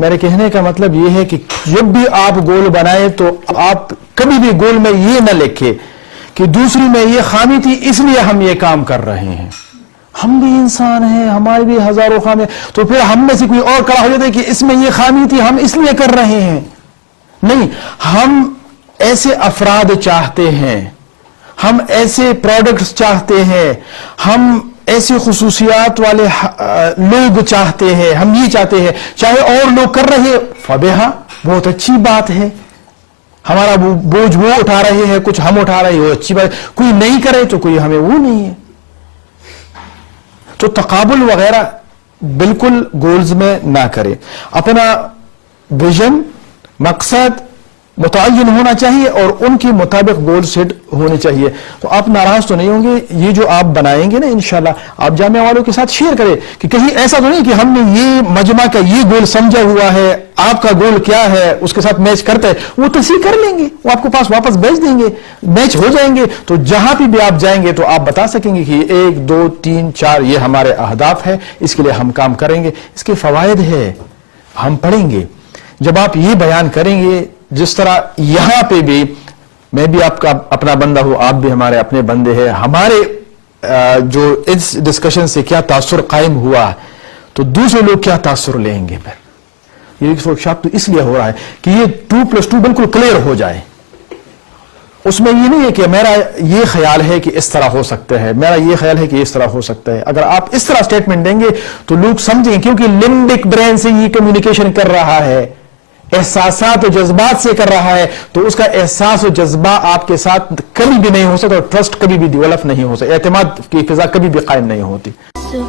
میرے کہنے کا مطلب یہ ہے کہ جب بھی آپ گول بنائے تو آپ کبھی بھی گول میں یہ نہ لکھے کہ دوسری میں یہ خامی تھی اس لیے ہم یہ کام کر رہے ہیں. ہم بھی انسان ہیں, ہماری بھی ہزاروں خامی, تو پھر ہم میں سے کوئی اور کھڑا ہو جاتا ہے کہ اس میں یہ خامی تھی ہم اس لیے کر رہے ہیں. نہیں, ہم ایسے افراد چاہتے ہیں, ہم ایسے پروڈکٹس چاہتے ہیں, ہم ایسی خصوصیات والے لوگ چاہتے ہیں, ہم یہ چاہتے ہیں. چاہے اور لوگ کر رہے فبہا, بہت اچھی بات ہے, ہمارا بوجھ وہ اٹھا رہے ہیں, کچھ ہم اٹھا رہے ہیں, وہ اچھی بات. کوئی نہیں کرے تو کوئی ہمیں وہ نہیں ہے. تو تقابل وغیرہ بالکل گولز میں نہ کرے. اپنا ویژن, مقصد متعین ہونا چاہیے اور ان کے مطابق گول سیٹ ہونے چاہیے. تو آپ ناراض تو نہیں ہوں گے, یہ جو آپ بنائیں گے نا انشاءاللہ آپ جامعہ والوں کے ساتھ شیئر کریں کہ کہیں ایسا تو نہیں کہ ہم نے یہ مجمع کا یہ گول سمجھا ہوا ہے, آپ کا گول کیا ہے اس کے ساتھ میچ کرتا ہے, وہ تصحیح کر لیں گے, وہ آپ کے پاس واپس بھیج دیں گے, میچ ہو جائیں گے. تو جہاں بھی آپ جائیں گے تو آپ بتا سکیں گے کہ 1 2 3 4 یہ ہمارے اہداف ہے, اس کے لیے ہم کام کریں گے, اس کے فوائد ہے ہم پڑھیں گے. جب آپ یہ بیان کریں گے, جس طرح یہاں پہ بھی میں بھی آپ کا اپنا بندہ ہوں, آپ بھی ہمارے اپنے بندے ہیں, ہمارے جو اس ڈسکشن سے کیا تاثر قائم ہوا تو دوسرے لوگ کیا تاثر لیں گے. پھر یہ ورکشاپ تو اس لیے ہو رہا ہے کہ یہ 2+2 بالکل کلیئر ہو جائے. اس میں یہ نہیں ہے کہ میرا یہ خیال ہے کہ اس طرح ہو سکتا ہے, میرا یہ خیال ہے کہ اس طرح ہو سکتا ہے. اگر آپ اس طرح سٹیٹمنٹ دیں گے تو لوگ سمجھیں گے, کیونکہ لمبک برین سے یہ کمیونیکیشن کر رہا ہے, احساسات و جذبات سے کر رہا ہے, تو اس کا احساس و جذبہ آپ کے ساتھ کبھی بھی نہیں ہو سکتا, اور ٹرسٹ کبھی بھی ڈیولپ نہیں ہو سکتا, اعتماد کی فضا کبھی بھی قائم نہیں ہوتی.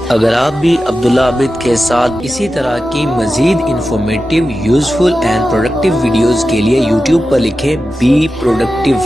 اگر آپ بھی عبداللہ عابد کے ساتھ اسی طرح کی مزید informative, useful and productive videos کے لیے یوٹیوب پر لکھیں بی پروڈکٹیو.